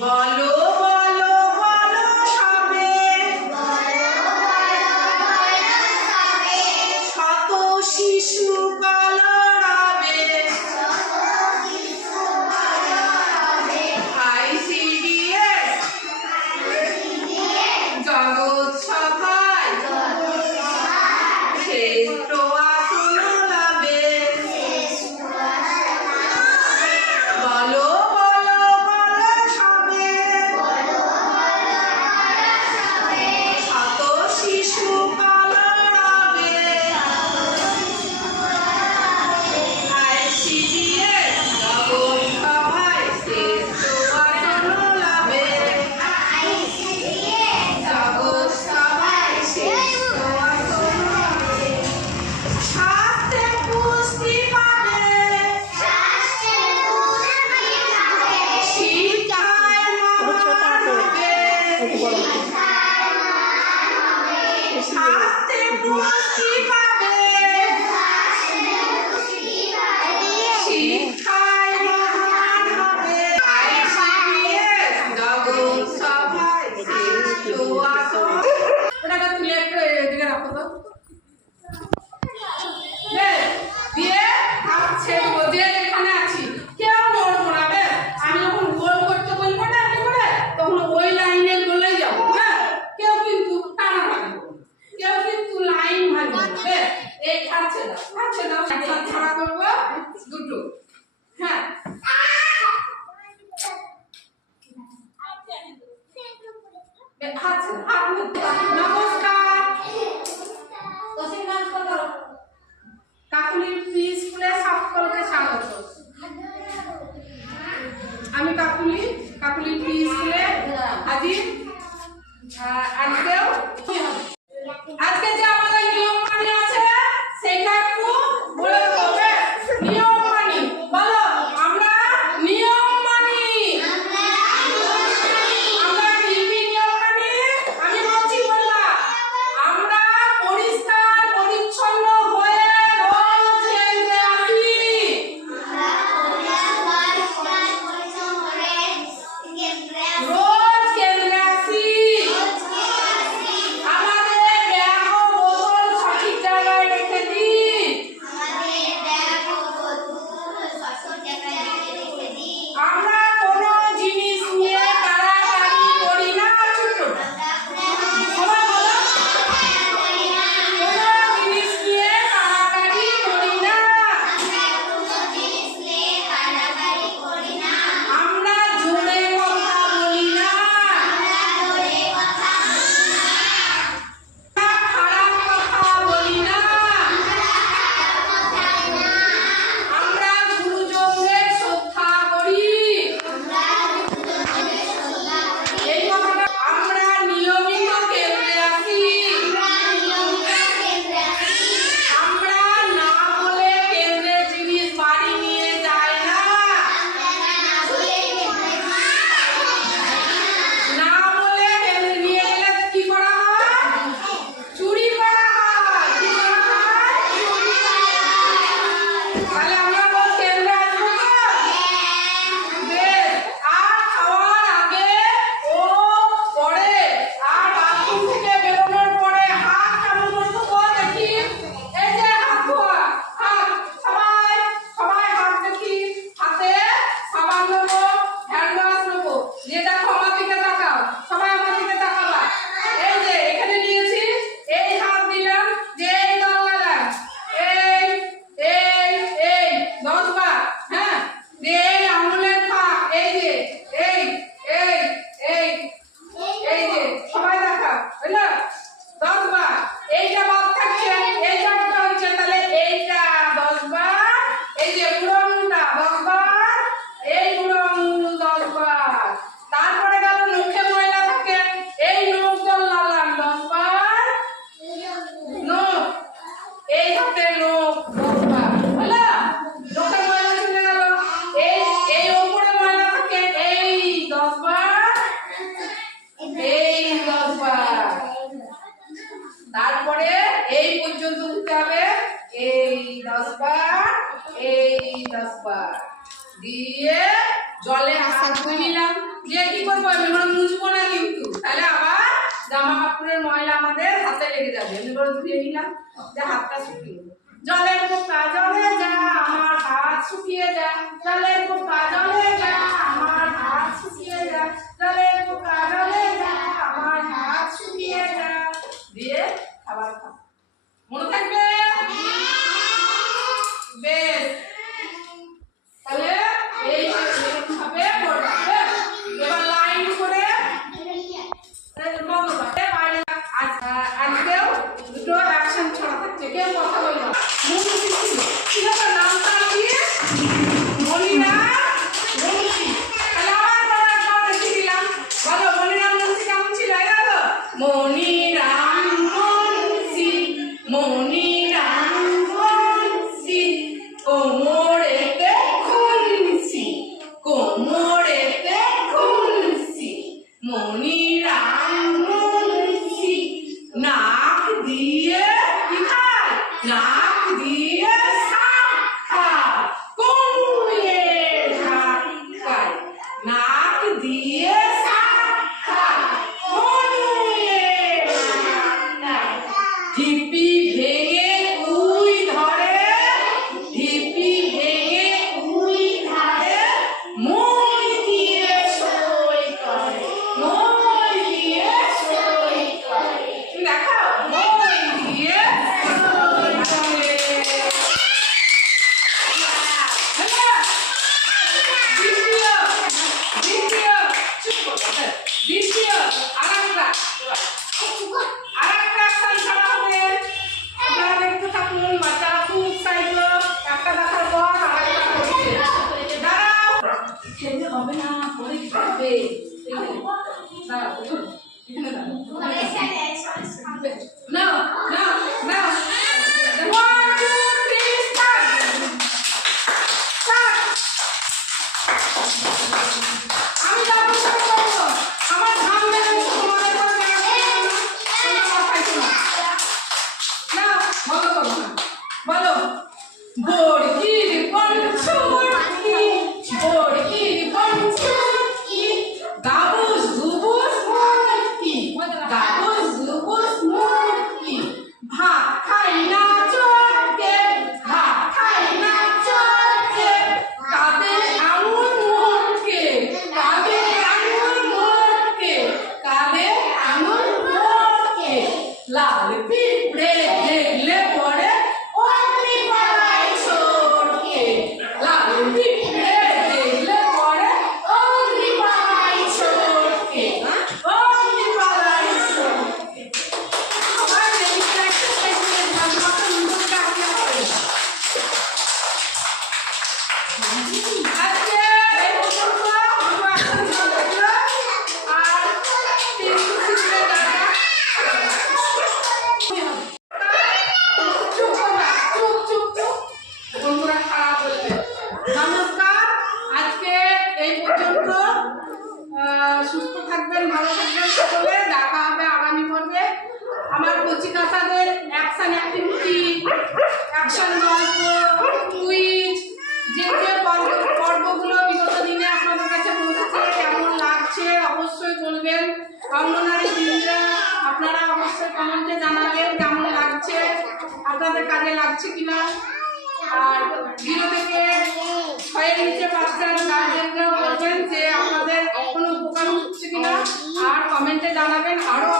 বলো বলো বলো সবে শত শিশু কলরবে ICDS জগৎ সভায় শ্রেষ্ঠ আসন লাভে। বলো বলো বলো সবে শত শিশু কলরবে ICDS জগৎ সভায় শ্রেষ্ঠ আসন লাভে। জগৎ সভায় শ্রেষ্ঠ আসন লাভে। শাস্ত্রে পুষ্টি পাবে শিক্ষায় মহান হবে। শাস্ত্রে পুষ্টি পাবে শিক্ষায় মহান হবে। ICDS জগৎ সভায় শ্রেষ্ঠ আসন। ওটাকে তুলে একটু এদিকে রাখো তো। দিয়ে হাত ছেড়ে দিয়ে এখানে আছি, কেউ নড়বো না। বেশ, আমি যখন গোল করতে বলবো না এমনি করে, তখন ওই লাইনে গোলেই যাবো। হ্যাঁ, কেউ কিন্তু টানা মারবো না, কেউ কিন্তু লাইন মারবো না। বেশ, এই হাত ছেড়ে দাও, হাত ছেড়ে দাও, হাত ছাড়া করবো দুটো। হ্যাঁ, হাত ছেড়ে হাত মুক্ত। নমস্কার। কাকুলির প্রি স্কুলে সকলকে স্বাগত। আমি কাকুলি প্রি স্কুলে হাজির। আজকে যে আমাদের নিয়ম মানি আছে সেটা একটু বলে দেবো। নিয়ম মানি বলো, আমরা নিয়ম মানি। আমরা কি কি নিয়ম মানি? আমি বলছি বললাম, আমরা পরিষ্কার পরিচ্ছন্ন হয়ে রোজ কেন্দ্রে আসি। রোজ কেন্দ্রে জামা কাপড়ের ময়লা আমাদের হাতে লেগে যাবে। আমি করে ধুয়ে নিলাম যে হাতটা শুকিয়ে জলের পোকা জলে যা আমার হাত শুকিয়ে যা, জলের পোকা জলে যা আমার হাত শুকিয়ে যা, জলের পোকা জলে যা আমার হাত শুকিয়ে যা। দিয়ে খাবার খাও, মনে থাকবে? বেশ, তাহলে এই ভাবে পড়বে। এবার লাইন করে আজকেও দুটো অ্যাকশন ছড়া থাকছে, কেউ কথা বলবে না। ছিল তো নামটা দিয়ে মনিরা মুন্সি, তাহলে আবার দেখে দিলাম। বলো মনিরাম মুন্সি কেমন ছিল? দেখো মনিরাম মুন্সি, মনিরাম মুন্সি, কোমরেতে খুনসি, কোমরেতে খুনসি, মনিরাম মুন্সি নাক দিয়ে কি খায়? নাক দিয়ে সাপ খায়, কুমিয়ে ঢাক খায়, নাক দিয়ে সাপ খায়, কুমিয়ে ঢাক খায়। ঢিপি ভেঙে উই ধরে, ঢিপি ভেঙে উই ধরে, মই দিয়ে সই করে, মই দিয়ে সই করে। দেখো মই দিয়ে সই করে। দ্বিতীয় দ্বিতীয় চুপ করো, দ্বিতীয় আরেকটা অ্যাকশন করা হবে। আপনারা দেখতে থাকুন, বাচ্চারা খুব উৎসাহিত। একটা দেখার পর আরেকটা করছে। দাঁড়াও, খেতে হবে না, পরে খেতে হবে। দাঁড়াও, এখানে দাঁড়াও। নাও নাও নাও, 1 2 3 স্টার্ট। আমি যাবো করবো, আমার ঘাম বেরোবে, তোমাদের কোনো কথাই শোনো না। বলো বলো, বড়কির পঞ্চমুখী, বড়কির পঞ্চমুখী, গাবুস গুবুস মূর্তি, গাবুস গুবুস মূর্তি, ভাত খাই না চটকে, ভাত খাই না চটকে, কাঁদে আঙুর মোটকে, কাঁদে আঙুর মোটকে, কাঁদে আঙুর মোটকে, লাল পিঁপড়ে দেখলে পরে অমনি পালায় ছোটকে, লাল পিঁপড়ে দেখলে পরে অমনি পালায় ছোটকে, অমনি পালায় ছোটকে। আবার দেখি এক্সারসাইজ করে ভালো মুখটা হাতে হবে। আজকে এই পর্যন্ত দুটো অ্যাকশন থাকলো, আর 3 শিখলে দাঁড়া। বন্ধুরা খারাপ হচ্ছে। নমস্কার, আজকে এই পর্যন্ত। সুস্থ থাকবেন, ভালো থাকবেন সকলে। দেখা হবে আগামী পর্বে। আমার কচি কাঁচাদের অ্যাকশন অ্যাক্টিভিটি, অ্যাকশন গল্প, কুইজ, যে পর্বগুলো বিগত দিনে আপনাদের কাছে পৌঁছেছে কেমন লাগছে অবশ্যই বলবেন। অঙ্গনারী দিনরা আপনারা অবশ্যই কমেন্টে জানাবেন কেমন লাগছে, আপনাদের কাজে লাগছে কিনা। আর 0 থেকে 6-এর নিচে বাচ্চার গার্জেনরাও বলবেন যে আপনাদের কোনো উপকার হচ্ছে কিনা, আর কমেন্টে জানাবেন। আরও